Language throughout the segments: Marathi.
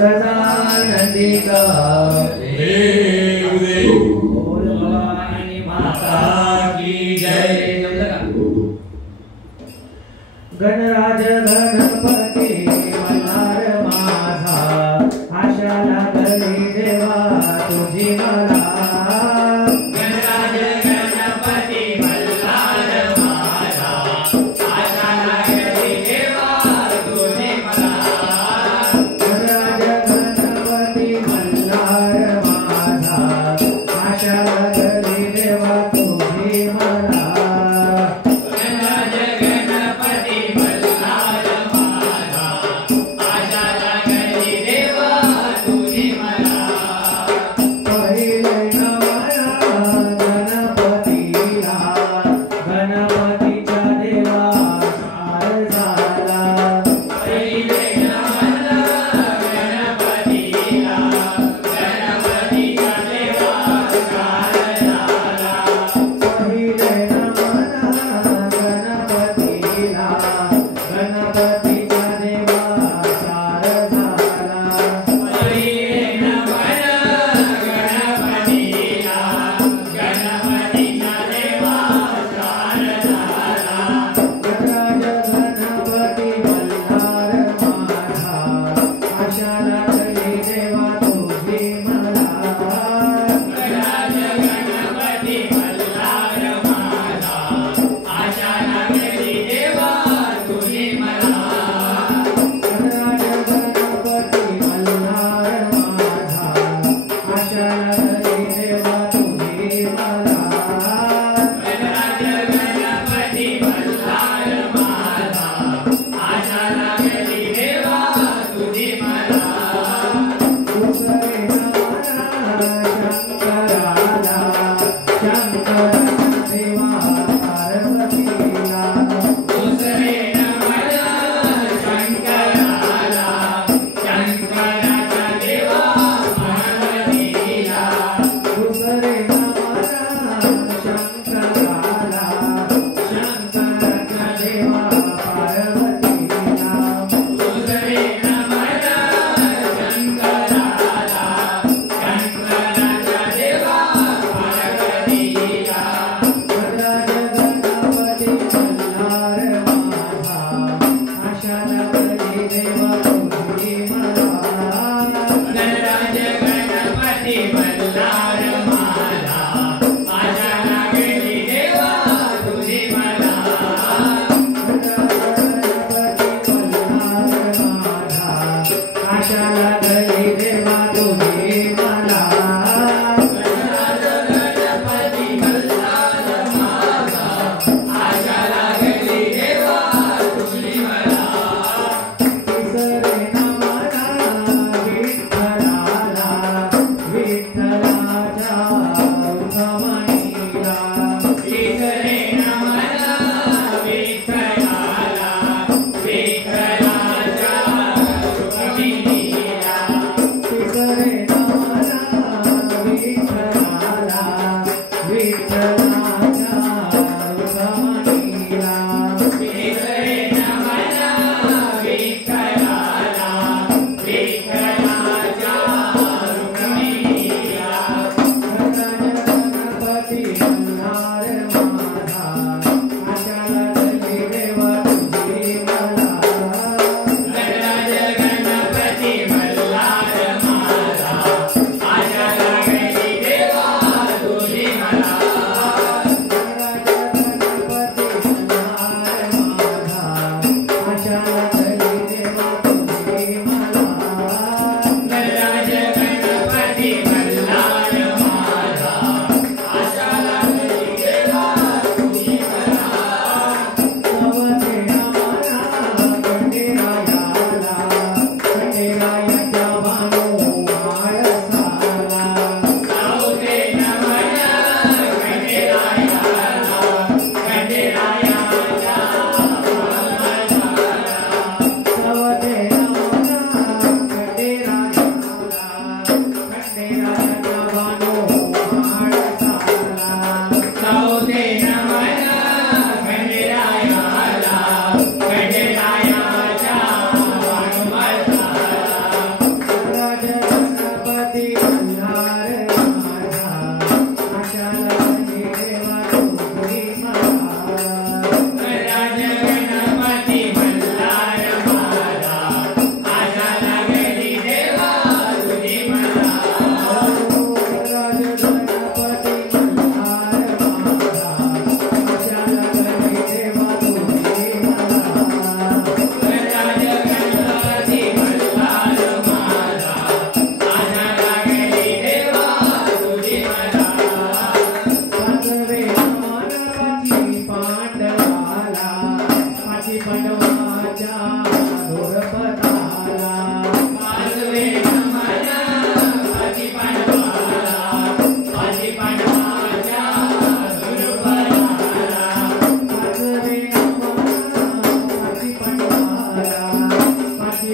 सदानंदिका देव देव बोल भवानी माता की जय। गणराज गणपती मल्हार माझा आशा लागली देवा तुझी मला। गणराज गणपती मल्हार माझा आशा लागली देवा तुझी मला। गणराज गणपती मल्हार माझा आशा लागली देवा तुझी मला। गणराज गणपती मल्हार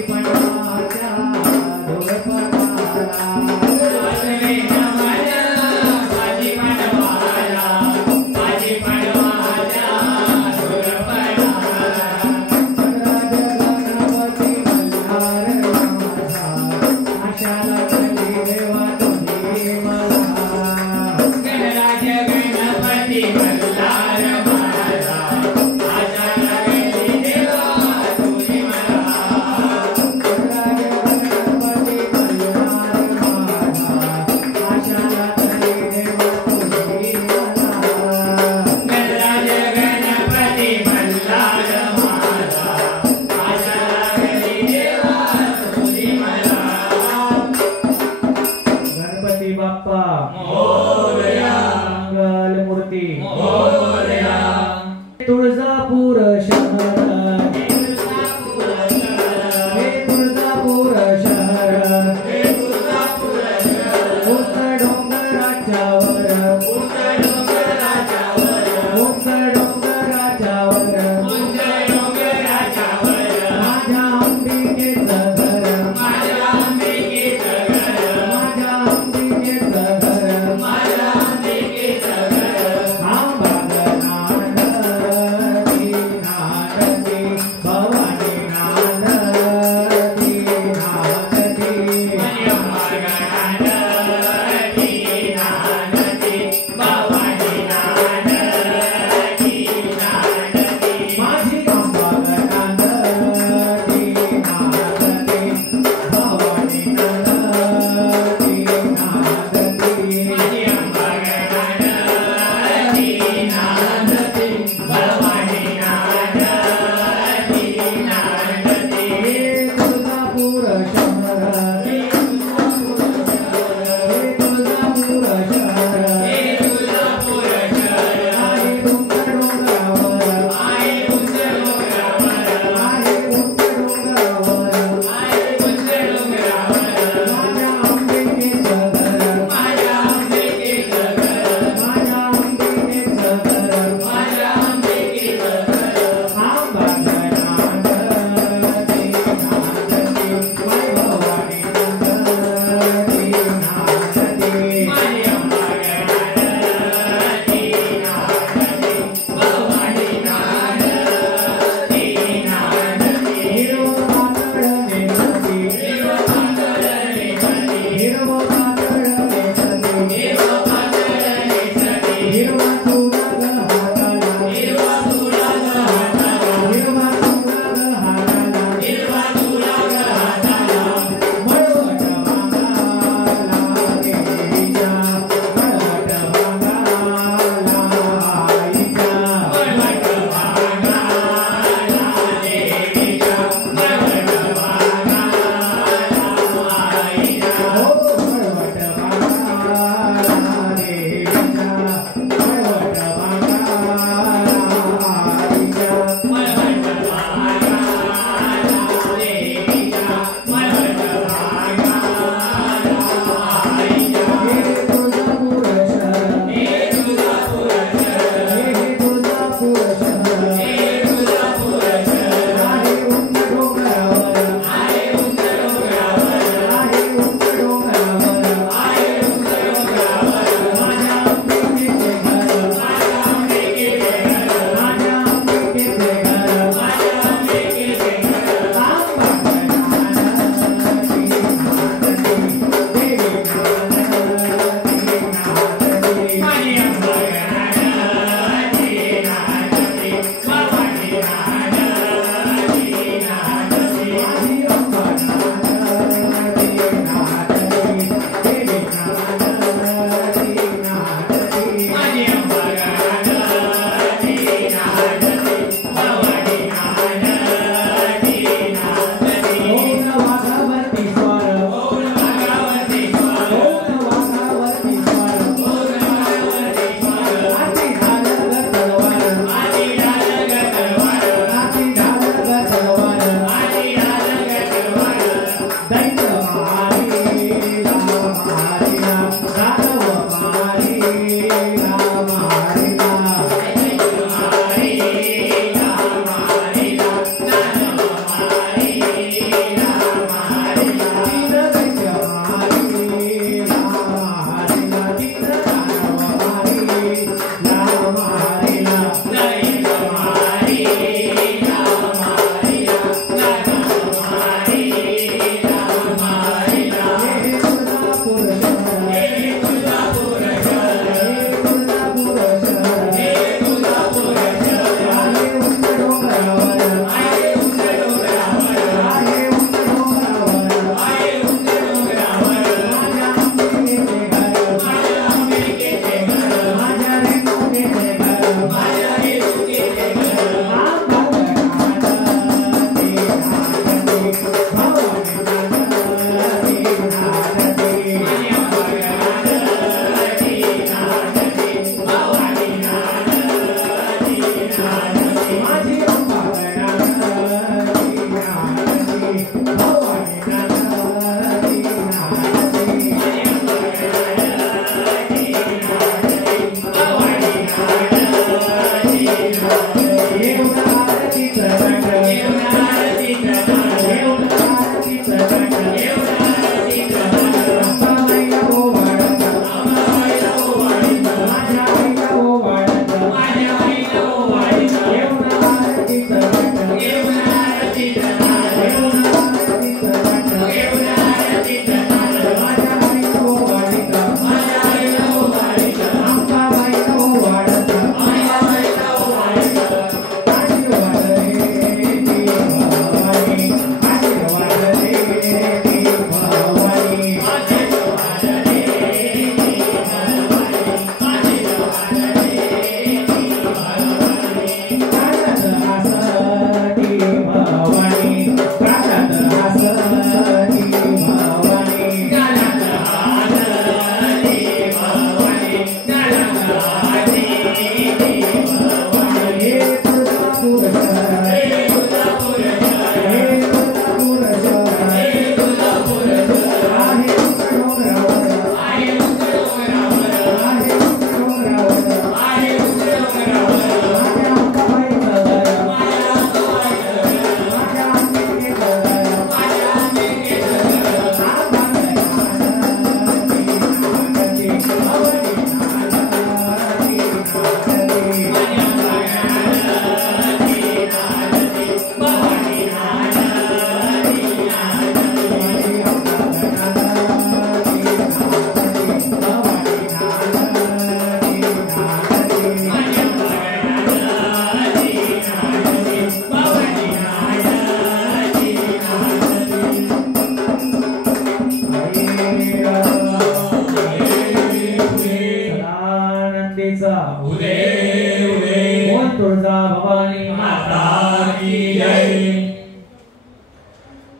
पणवाच्या धुळपताला वाजले नमन माझी पणवाला माझी पणवाच्या धुळपताला गणराज गणपती मल्हार माझा आशा लागली देवा तुझी मला गणराज गणपती मल्हार माझा आशा लागली देवा तुझी मला गणराज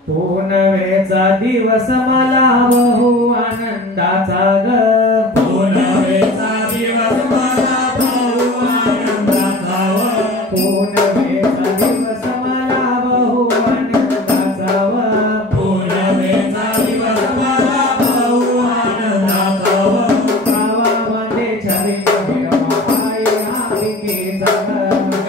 पुनवेचा दिवस मला बहु आनंदाचा ग पुनवेचा दिवस मला बहु आनंदाचा व पुनवेचा दिवस मला बहु आनंदाचा व पुनवेचा दिवस मला बहु आनंदाचा व गावामध्ये छबिन मिरवा आई अंबिकेचा ग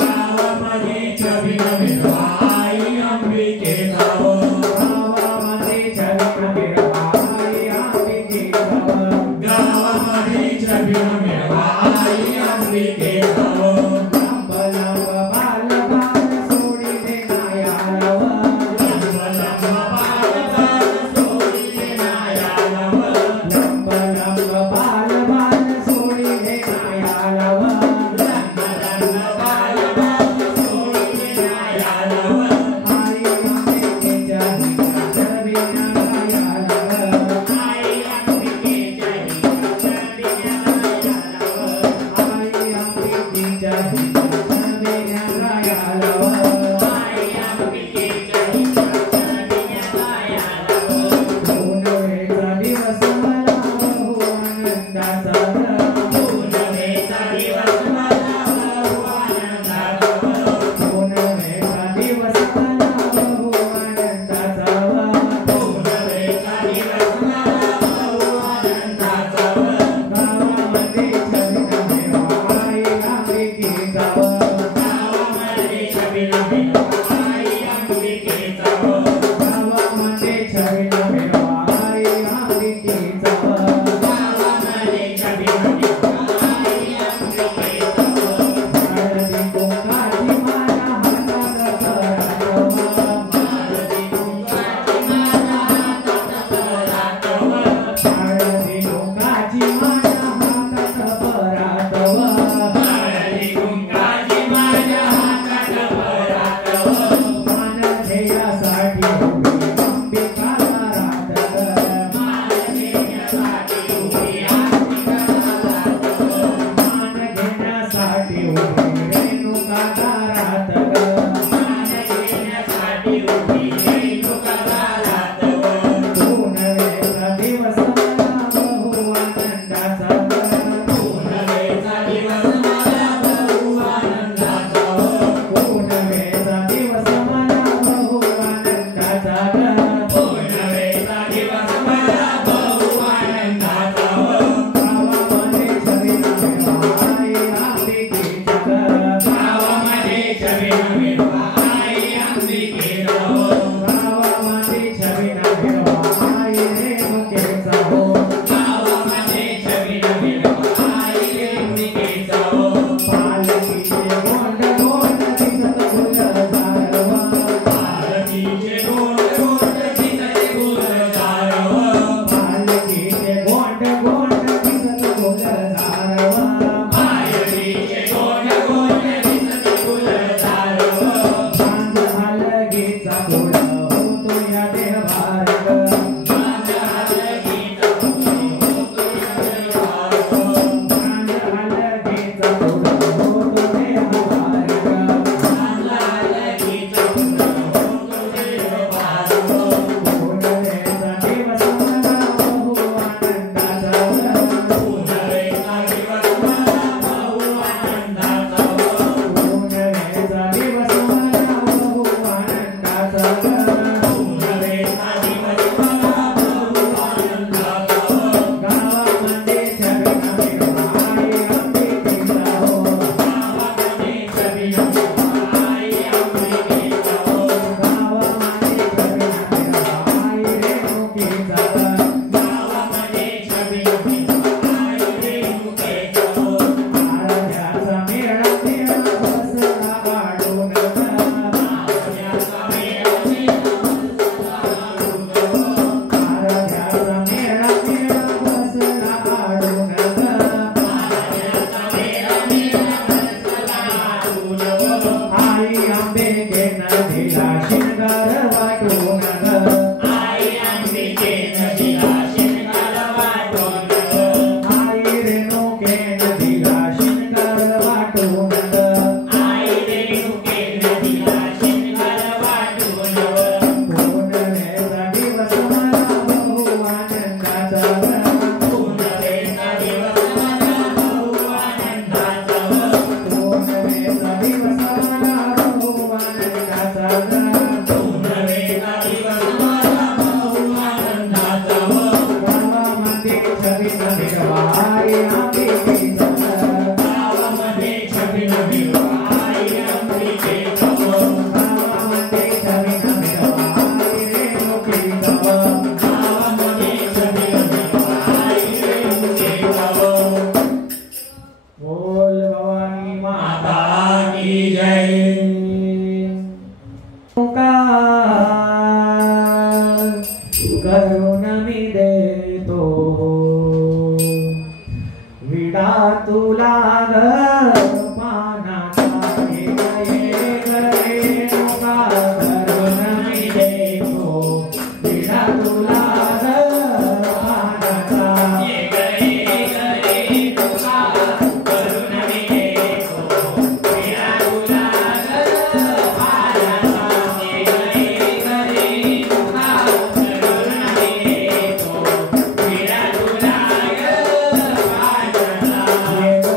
गावामध्ये छबिन मिरवा आई अंबिकेचा व गावामध्ये छबिन मिरवा आई अंबिकेचा व गावामध्ये छबिन मिरवा आई अंबिकेचा व लांब लांब बाल बाल सोडिले नायाला व लंब लंब बाल बाल सोडिले नायाला व लंब लंब बाल बाल सोडिले नायाला व लंब लंब बाल बाल सोडिले नायाला व आई अंबिकेच्या छबिन नायाला व आई अंबिकेच्या छबिन नायाला व आई अंबिकेच्या छबिन नायाला व आई अंबिकेच्या छबिन नायाला व पुनवेचा दिवस मला बहु आनंदाचा ग पुनवेचा दिवस मला बहु आनंदाचा व पुनवेचा दिवस मला बहु आनंदाचा व पुनवेचा दिवस मला बहु आनंदाचा व गावामध्ये छबिन मिरवा आई अंबिकेचा व गावामध्ये छबिन मिरवा आई अंबिकेचा व गावामध्ये छबिन मिरवा आई अंबिकेचा व गावामध्ये छबिन मिरवा आई अंबिकेचा व हळदी कुंकाची माला हातात परातव हळदी कुंकाची माला हातात परातव हळदी कुंकाची माला हातात परातव हळदी कुंकाची माला हातात परातव मान ध्येयासाठी उभी अंबिका दारात ग मान घेण्यासाठी उभी अंबिका दारात व मान घेण्यासाठी उभी रेणुका दारात ग मान घेण्यासाठी उभी रेणुका दारात व पुनवेचा दिवस मला बहु आनंदाचा ग पुनवेचा दिवस मला बहु आनंदाचा व पुनवेचा दिवस मला बहु आनंदाचा ग पुनवेचा दिवस मला बहु आनंदाचा व गावामध्ये छबिन मिरवा आई अंबिकेचा ग गावामध्ये छबिन मिरवा आई अंबिकेचा व गावामध्ये छबिन मिरवा आई रेणुकेचा हो गावामध्ये छबिन मिरवा आई रेणुकेचा व पालखीचे गोंड गोंड दिसत फुलझाडवा पालखीचे गोंड गोंड दिसते फुलझाड व पालखीचे गोंड गोंड दिसत फुलझाडवा पालखीचे गोंड गोंड दिसते फुलझाड व सांज हलगीचा फुल होतो या देवार ग माझ्या हलगीचा फुल होतो या देवार व सांज हलगीचा फुल होतो देवार ग माझ्या हलगीचा फुल होतो देवार व पुनवेचा दिवस मला बहु आनंदाचा ग पुनवेचा दिवस मला बहु आनंदाचा व पुनवेचा दिवस मला बहु आनंदाचा ग पुनवेचा दिवस करून मी देतो विडा तुला ग पानाचा एक रेणुका करून मी देतो विडा तुला ग पानाचा एक रेणुका करून मी देतो विडा तुला ग पानाचा एक रेणुका करून मी देतो विडा तुला ग पानाचा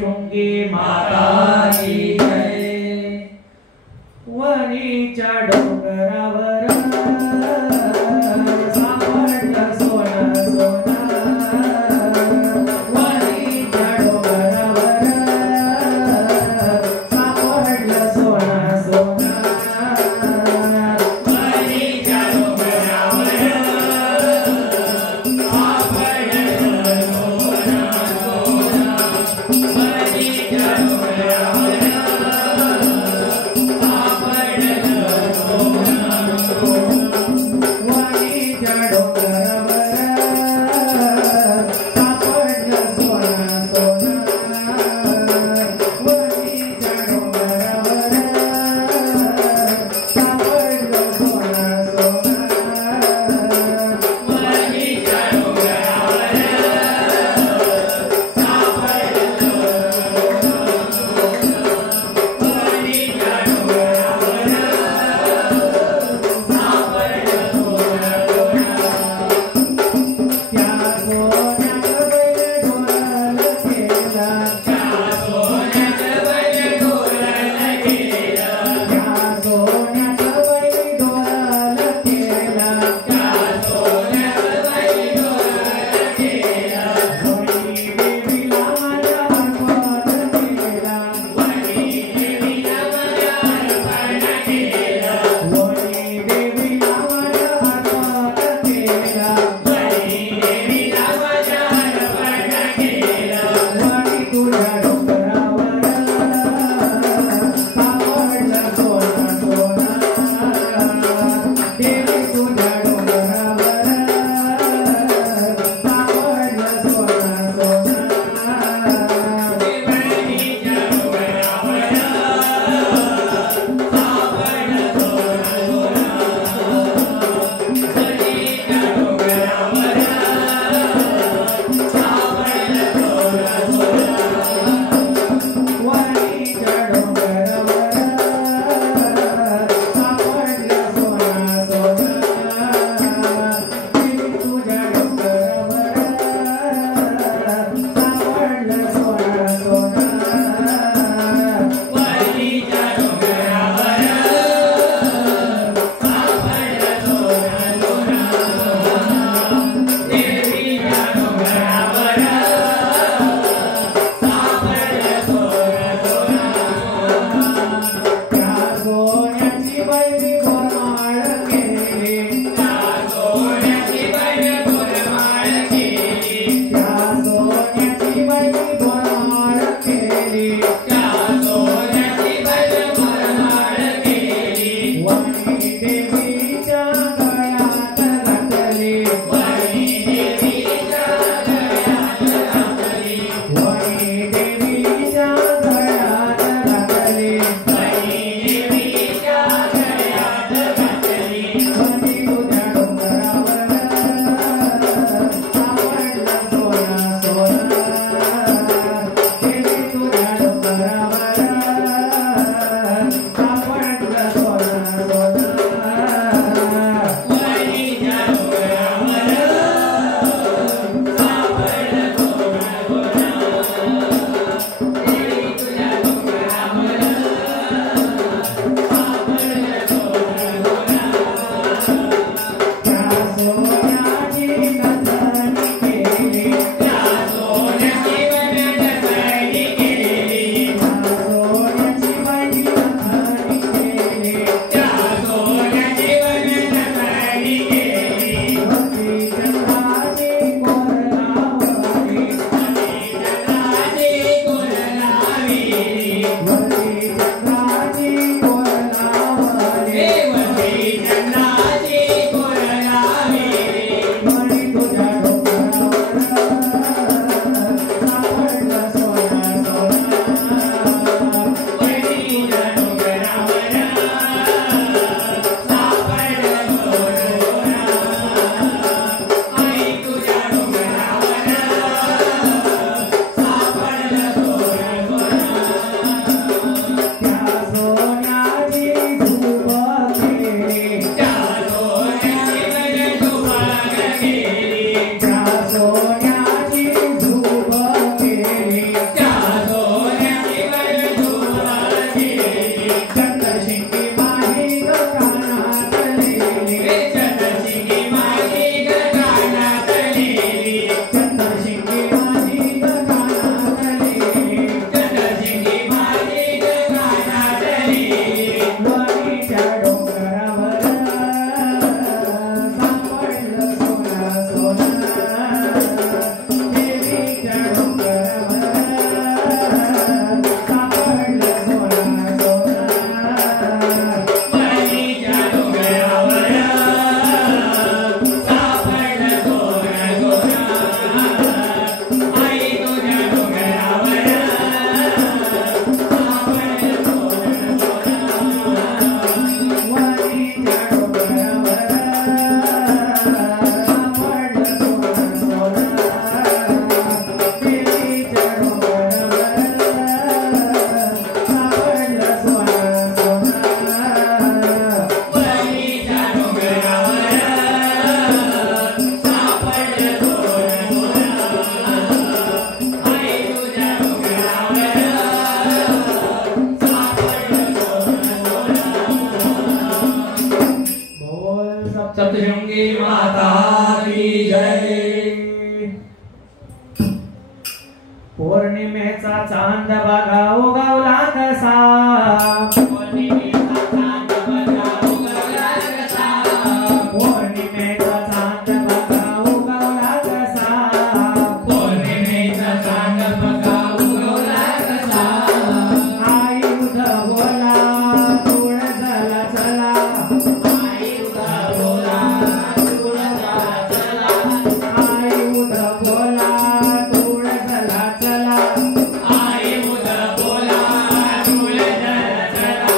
शृंगी माता माताची जय वणीच्या डोंगरावर सापडलं सोनं सोनं वणीच्या डोंगरावर सापडलं सोनं सोनं वणीच्या डोंगरावर सापडलं सोनं सोनं वणीच्या सप्तशृंगी माता की जय। पौर्णिमेचा चांद बघा उगवला कसा, पौर्णिमेचा चांद बघा उगवला कसा, पौर्णिमेचा चांद बघा उगवला कसा, पौर्णिमेचा चांद बघा उगवला कसा। आई उधा बोला तुळजाला चला, आई उदा बोला तुळजाला चला, आई उधा बोला तुळजाला चला, आई उदा बोला तुळजाला चला,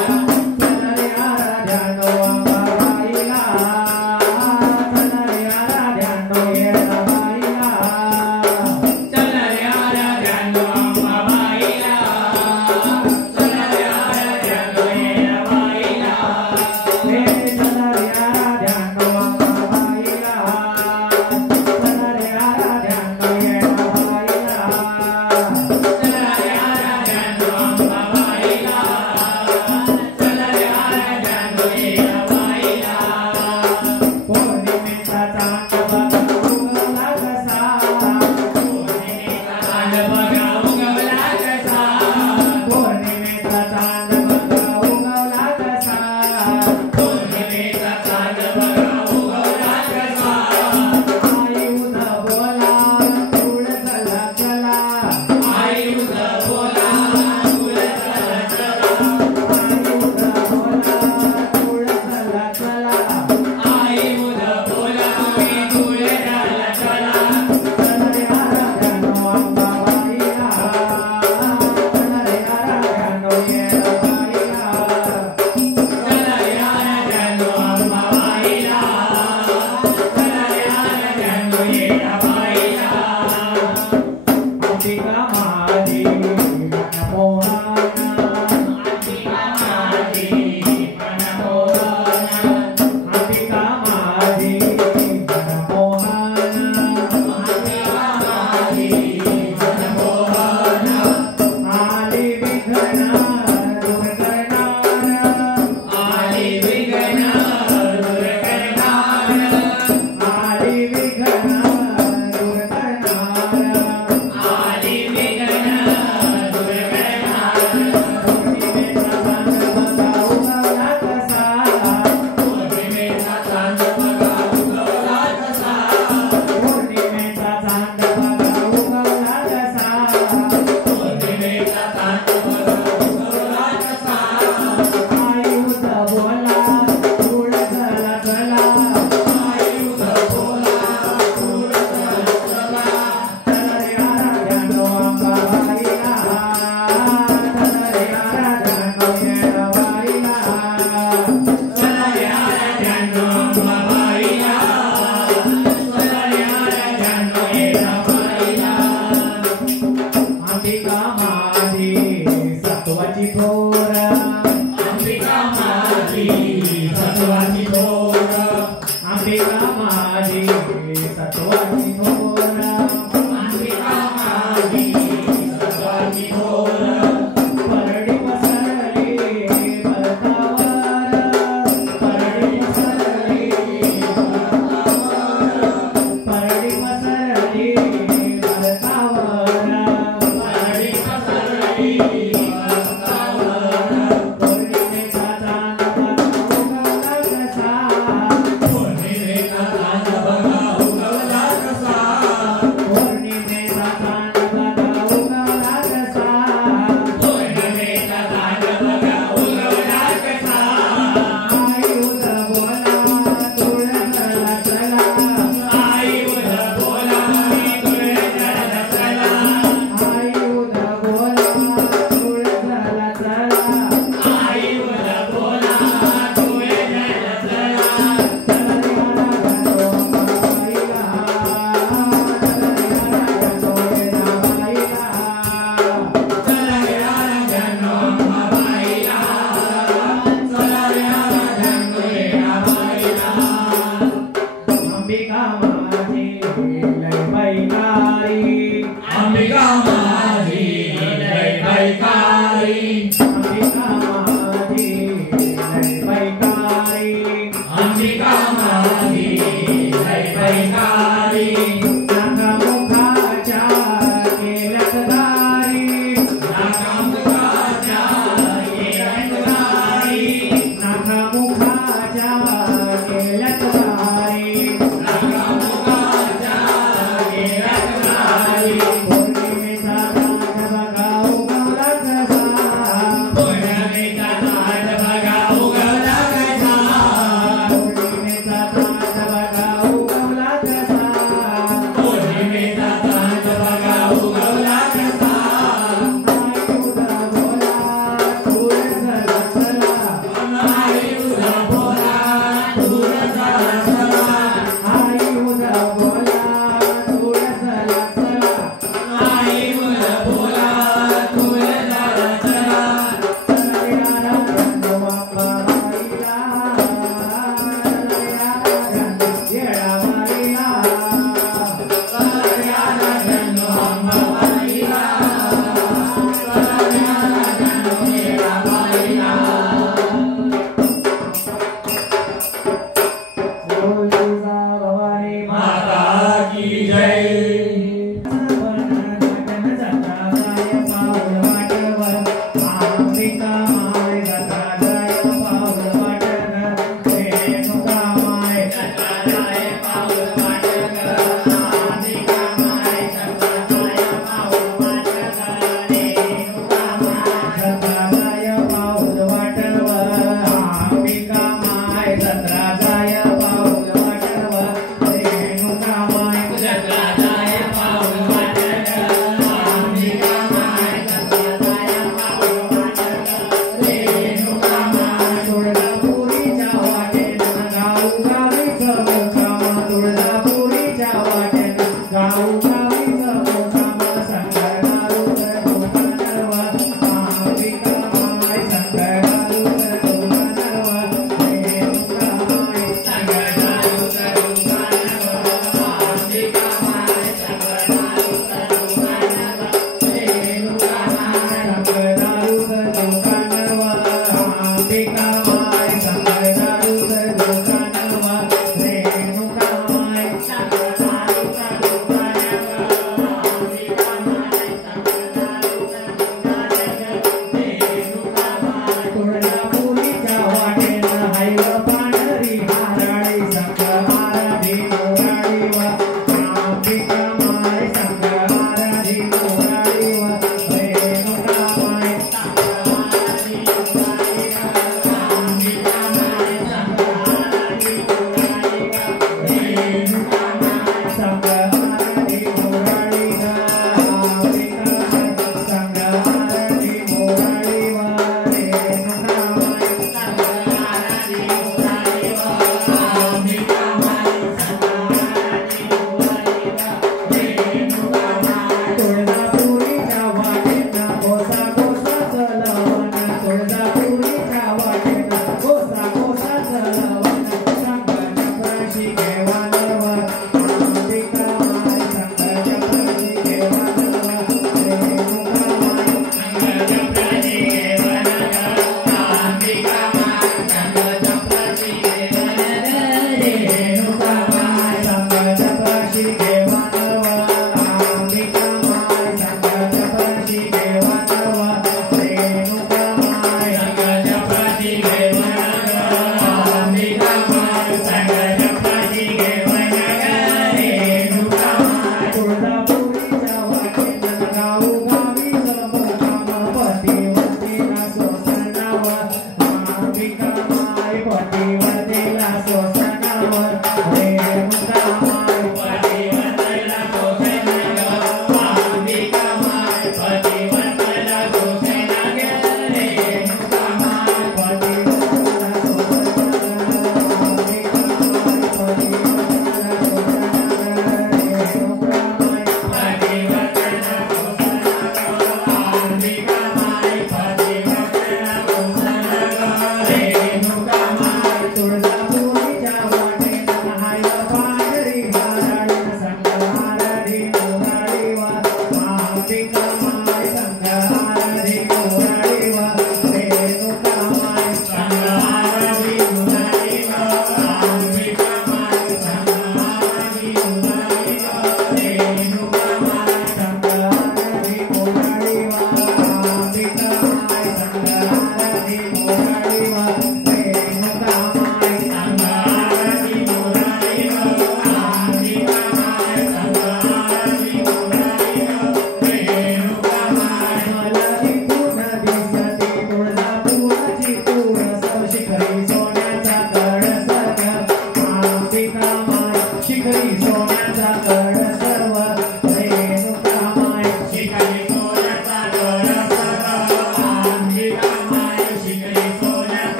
Bye.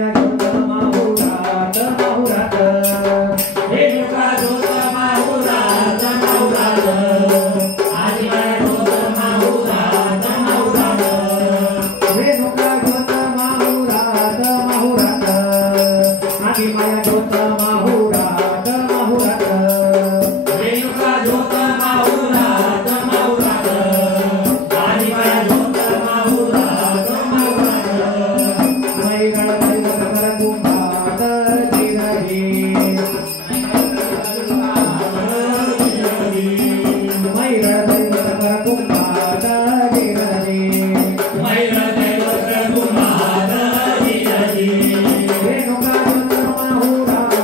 माया ज्योत माहुरात माहुरात रेणुका ज्योत माहुरात माहुरात आदि माया ज्योत माहुरात माहुरात रेणुका ज्योत माहुरात माहुरात आदि माया ज्योत माहुरात माहुरात रेणुका ज्योत माहुरात माहुरात आदि माया ज्योत माहुरात माहुरात मैरण दैवत परकुंभात जिरही मैरण दैवत परकुंभात जिरही मैरण दैवत कुमार जिरही रेणुका ज्योत माहुरात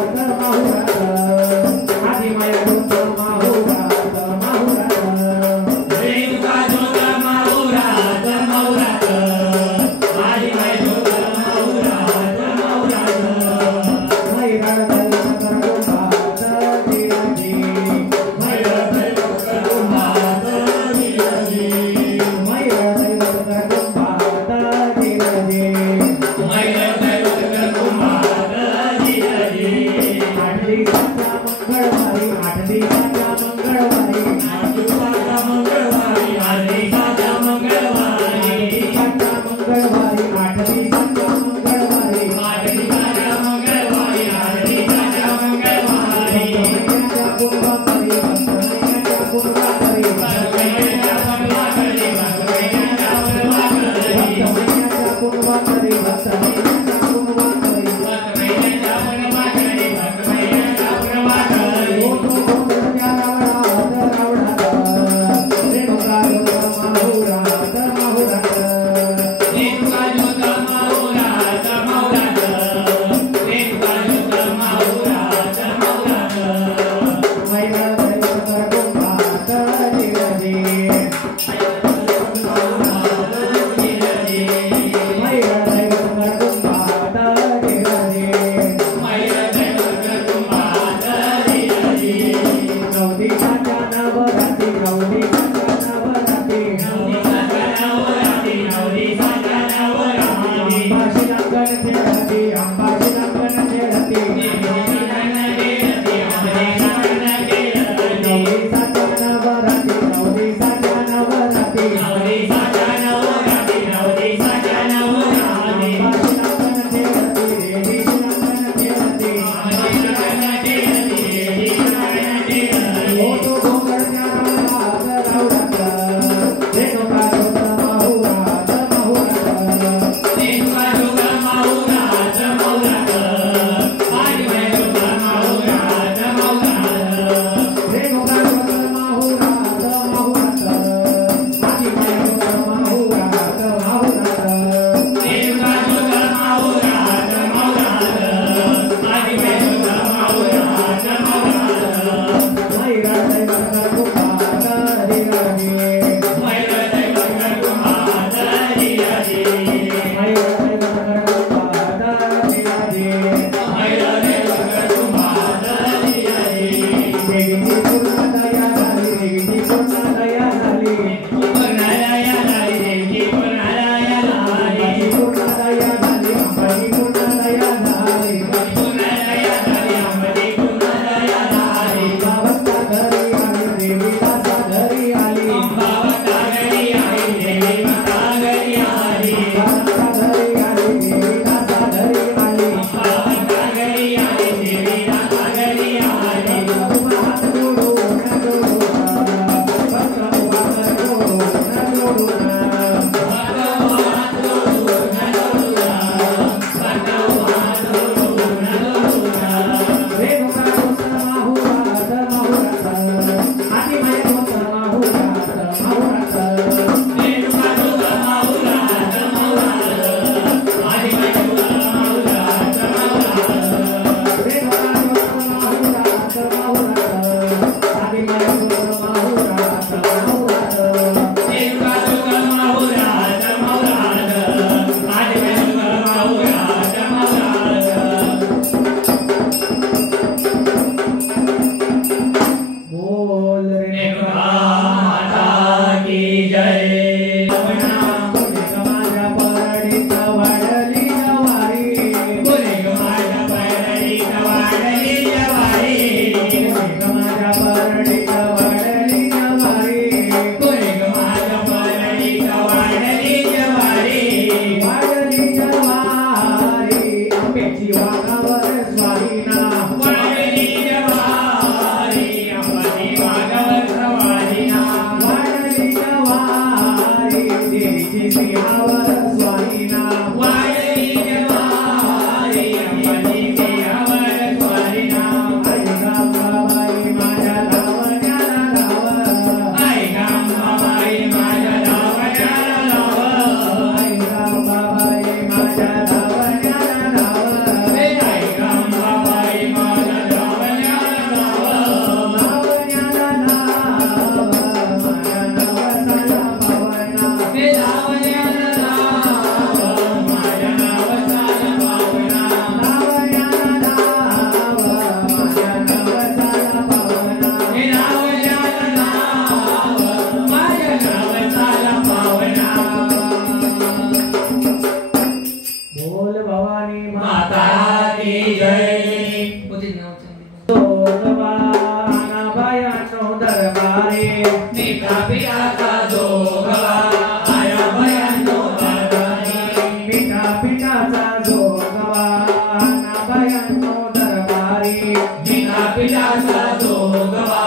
वाघावर स्वारीना वाढली जवारी अंबानी वाघावर स्वारीना वाढली जवारी देवीची सिंहावर स्वारीना वाढली जवारी अंबानी सिंहावर स्वारीना आई गंगाबाई माझ्या लावण्याला लाव आई गंगाबाई माझ्या लावण्याला लाव आई गंगाबाई माझ्या लावण्याला लाव आई गंगाबाई माझ्या लावण्याला लाव लावण्याला लाव माझ्या नवसाला पावना ते लावण्याला लाव माझ्या नावाचा पावना लावण्याला लाव माझ्या नवसाला पावना ते लावण्याला लाव माझ्या नावाचा पावना बोल भवानी माता की जय जोगवाना भयानो दरबारी मिठा पिठाचा जोगवा आया भयानो दरबारी मिठा पिठाचा जोगवाना भयानो दरबारी मिठा पिठाचा जोगवा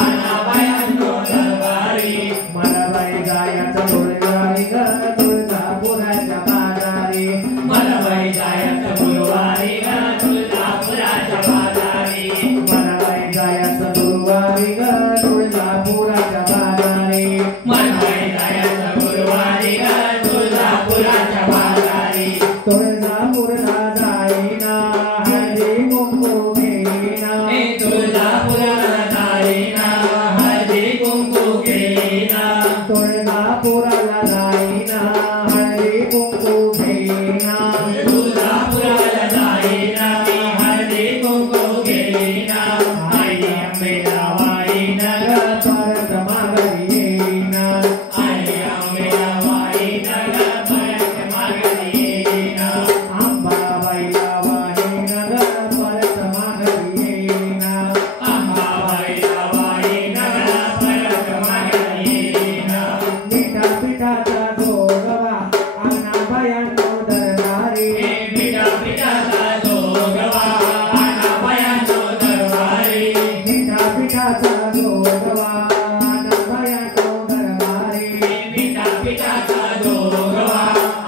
आया भयानो दरबारी मला बाई जायचं गुरुवारी ग तुळजापुराच्या बाजारी मला बाई जायचं गुरुवारी ग तुळजापुराच्या बाजारी मला बाई जायचं गुरुवारी ग तुळजापुराच्या बाजारी मला बाई जायचं गुरुवारी ग तुळजापुराच्या बाजारी तुळजापूरला जाईना हळदी कुंकू घेईना हे तुळजापुराला जाईना हळदी कुंकू घेईना तुळजापुराला जाईना हळदी कुंकू घेईना तुळजापुराला जाईना हळदी कुंकू घेईना आई अंबेला वाईना ग परत माघारी येईना आई अंबेला वाईना ग परत माघारी येईना अंबाबाईला वाहिना ग परत माघारी येईना अंबाबाईला वाईना ग परत माघारी येईना मिठा पिठाचा जोगवा अण्णा भयानो दरबारी हे पिठा पिठाचा जोगवा आना भयानो दरबारी मिठा पिठाचा जोगवा अण्णा भयानो दरबारी मिठा पिठाचा जोगवा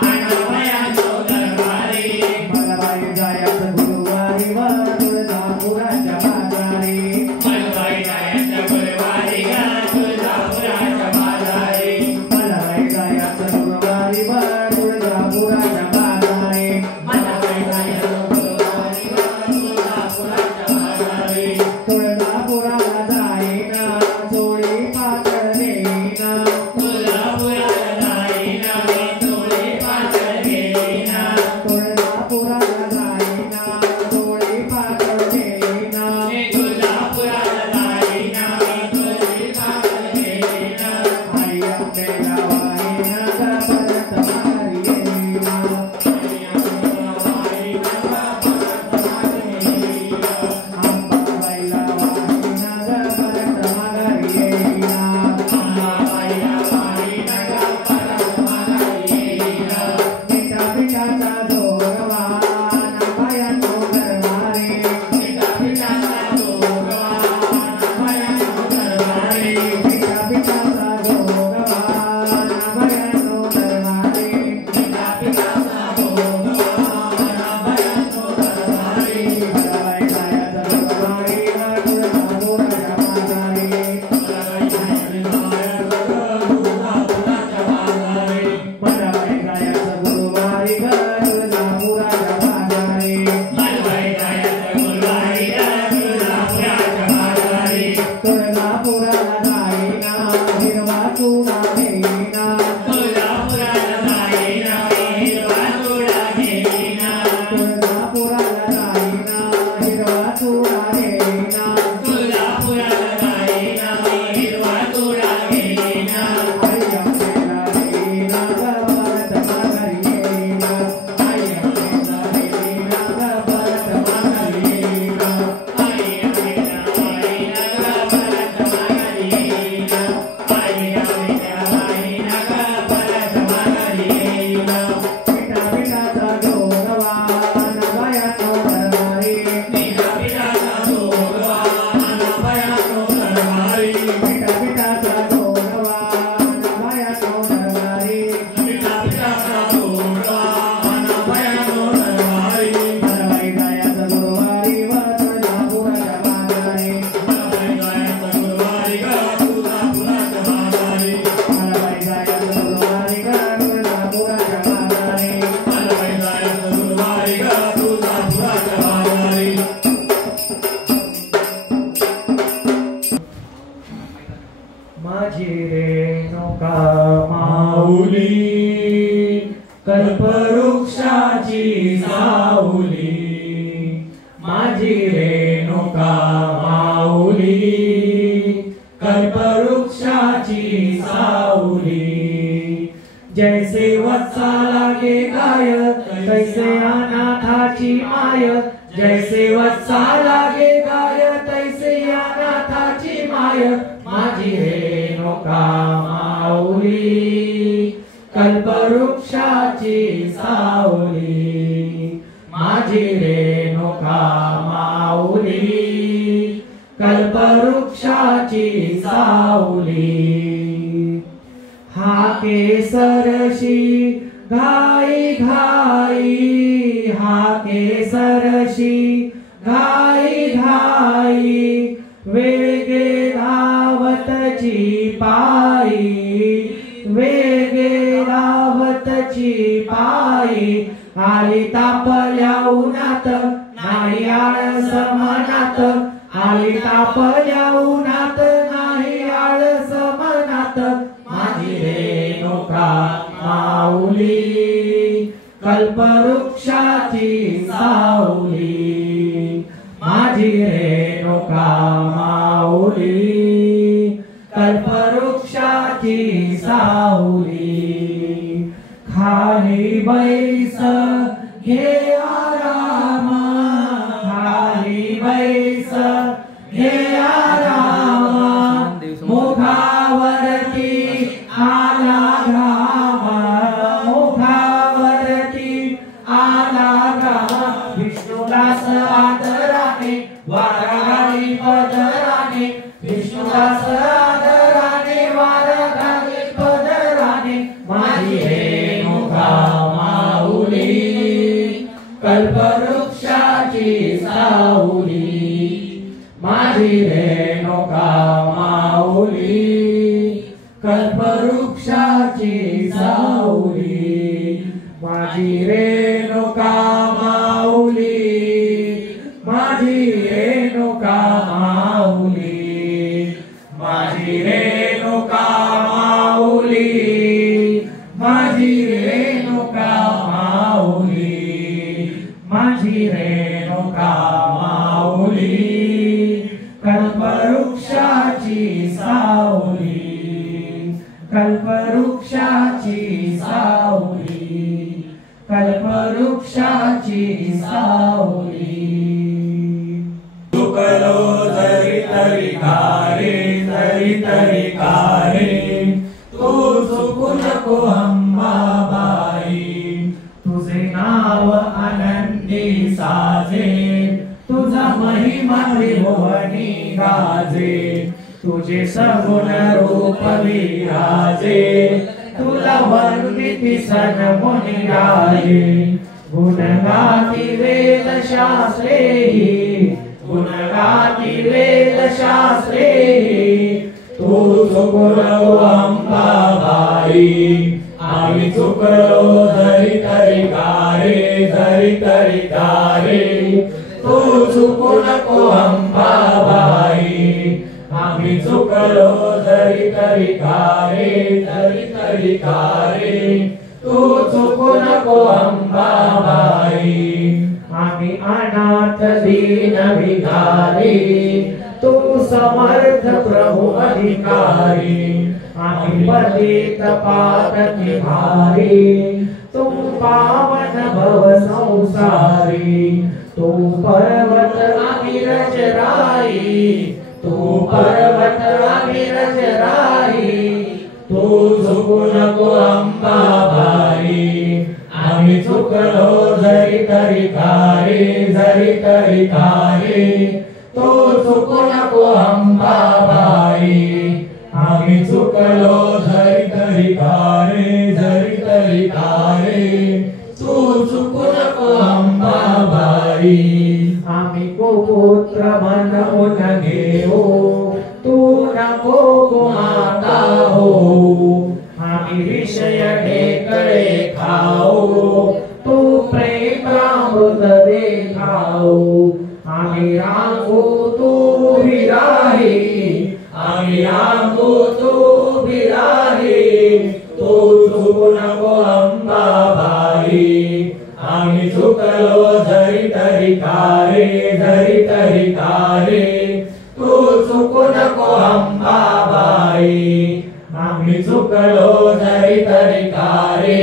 आना भयानो दरबारी मला बाई जायचं गुरुवारी व तुळजापुराच्या बाजारी मलबाई जायचं गुरुवारी ग तुळजापुराच्या बाजारी मला बाई जायचं गुरुवारी व तुळजापुराच्या बाजारी मलबाई जायचं गुरुवारी ग तुळजापुराच्या बाजारी तुळजापुराला जाईना चोळी पातळ देईना तुळजापुराला जाईना चोळी पातळ घेईना तुळजापुराला जाईना चोळी पातळ देईना तुळजापुराला जाईना चोळी पातळ घेईना आई अंबेला वाहिना ग परत माघारी येईना अंबाबाईला वाहिना ग परत माघारी येईना मिठा पिठाचा जोगवा अण्णा भयानो दरबारी मिठा पिठाचा जोगवा अण्णा भयानो दरबारी मला बाई जायचं गुरुवारी व तुळजापुराच्या बाजारी मला बाई जायचं गुरुवारी ग तुळजापुराच्या बाजारी तुळजापुराला जाईना हिरवा चुडा घेईना तुळजापुराला जाईना हिरवा चुडा घेईना आई अंबेला देईना ग परत माघारी येईना आई अंबेला देईना ग परत माघारी येईना मिठा पिठाचा जोगवा अण्णा भयानो जैसे वत्सा लागे गाय तैसे या नाथाची माय माझी रेणुका माऊली कल्पवृक्षाची सावली माझी रेणुका माऊली कल्पवृक्षाची सावली हा केसरशी घाई घाई हा केसरशी घाई घाई वेगे धावतची पायी वेगे धावतची पायी आली तापल्या उन्हात नाही आळस मनात आली तापल्या उन्हात नाही आळस मनात माझी रेणुका माऊली कल्पवृक्षाची सावली माझी रेणुका माऊली कल्पवृक्षाची सावली खाली बैस घे आराम खाली बैस घे आराम मुखावरती आला घाम मुखावरती आला घाम विष्णुदास आदराने वाराघाली पदराने विष्णुदास आदराने वाराघाली पदराने माझी रेणुका माऊली कल्पवृक्षाची सावली माझी रेणुका माऊली कल्पवृक्षाची सावली माझी रेणुका माऊली माझी रेणुका माऊली माझी रेणुका माऊली माझी रेणुका माऊली माझी रेणुका माऊली कल्पवृक्षाची सावली कल्पवृक्षाची सावली कल्पवृक्षाची सावली चुकलो जरी तरी कारे तू चुकू नको अंबाबाई तुझे नाव आनंदी साजे तुझा महिमा त्रिभुवनी गाजे तुझे सगुण रूप विराजे तुला वंदिती सन मुनी राजे गुणगाती वेद शास्त्रे गुणगाती वेद शास्त्रे तू चुकलो अंबाबाई आम्ही चुकलो जरी तरी कारे तू चुकू नको अंबाबाई आम्ही चुकलो जरी तरी कारे तू चुकू नको अंबाबाई आम्ही अनाथ दीन भिकारी तू समर्थ प्रभु अधिकारी आम्ही पतित पातकी भारी तू पावन भव संसारी तू पर्वत आम्ही रचराई तू पर्वत आम्ही रचराई तू चुकू नको अंबाबाई आम्ही चुकलो जरी तरी कारे तू चुकू नको अंबाबाई आम्ही चुकलो जरी तरी कारे तू चुकू नको अंबाबाई आम्ही कुपुत्र म्हणून घेऊ तू नको कुमाता हो आम्ही विषय ढेकळे खाऊ तू प्रेमामृत देखाऊ आम्ही रांगू तू विराही आम्ही रांगू तू विराही तू चुकू नको अंबाबाई आम्ही चुकलो जरी तरी कारे तू चुकू नको अंबाबाई आम्ही चुकलो जरी तरी कारे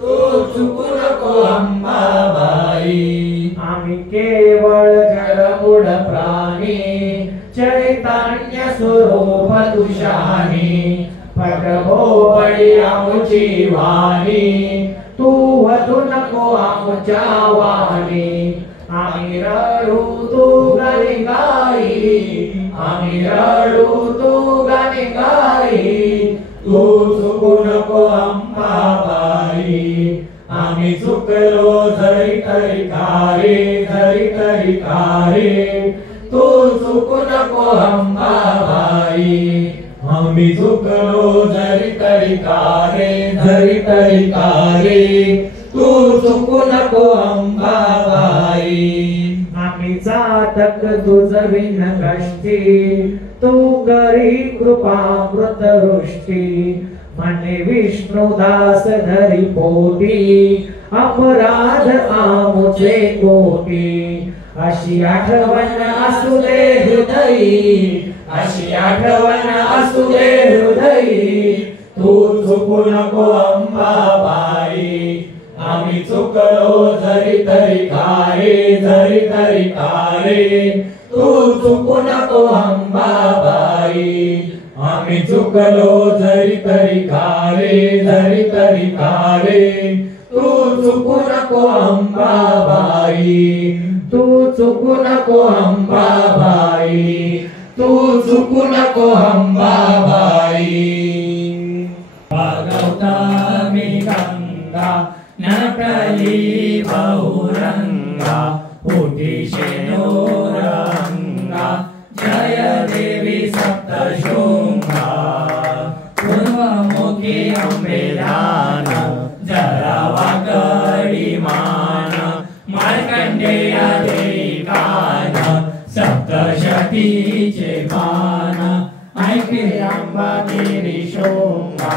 तू चुकू नको अंबाबाई भवानी आम्ही रडू तू गाणी गाई आम्ही रडू तू गाणी गाई तू चुकू नको अंबाबाई आम्ही चुकलो जरी तरी कारे तू चुकू नको अंबाबाई आम्ही चुकलो जरी तरी कारे तू चुकू नको अंबाबाई आम्ही जातक तुझ विन कष्टी तू करी कृपामृत वृष्टी मने विष्णुदास धरी पोटी अपराध आमुचे कोटी अशी आठवण असू दे हृदयी अशी आठवण असू दे हृदयी तू चुकू नको अंबाबाई आम्ही चुकलो जरी तरी कारे तू चुकू नको अंबाबाई आम्ही चुकलो जरी तरी कारे तू चुकू नको अंबाबाई तू चुकू नको अंबाबाई तू चुकू नको अंबाबाई गौतमी गंगा नटली बहुरंगा उठी शेनोरंगा जय देवी सप्तशृंगा पूर्वमुखी अंबे ध्यान जरावा गडिमान मार्कंडेया देई कान सप्तशतीचे मान ऐके अंबा देवी शोंगा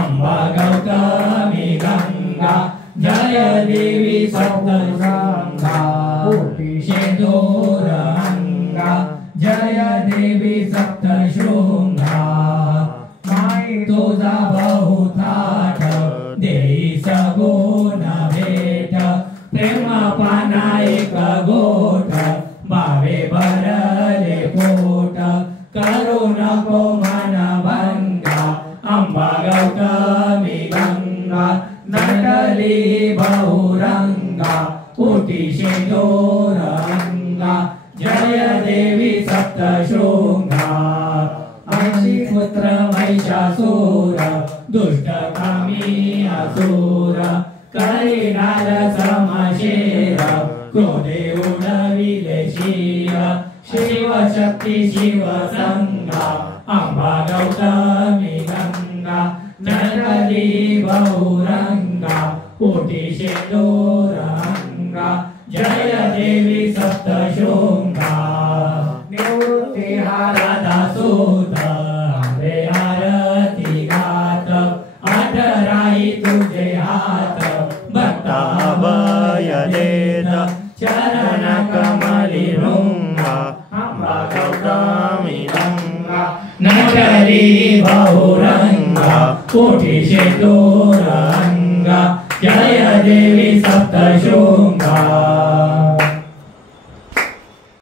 अंबा गौतमी गंगा जय देवी सप्तशृंगा कोटी शेंदूरंगा जय देवी सप्तशृंगा माई तुझा बहुताट देई सगुण भेट प्रेम पाना एक गोट बावे भरले पोट करू नको मन भंगा अंबा गौतमी गंगा नटली बहुरंगा कोटी शेंदूरंगा जय देवी सप्तशृंगा ऐशी पुत्र महिषासुर दुष्ट कामी असुर करिनार समशेर क्रोधे उडविले शिर शिवशक्ती शिवसंगा अंबा गौतमी गंगा नटली बहुरंगा कोटी शेंदूरंगा जय देवी सप्तशृंगा निवृत्ती हारादा सूत आंबे आरती गात आठराई तुझे हात भक्ता अभय देत चरण कमली भृंगा अंबा गौतमी गंगा नटली बहुरंगा कोटी शेंदूरंगा जय देवी सप्तशृंगा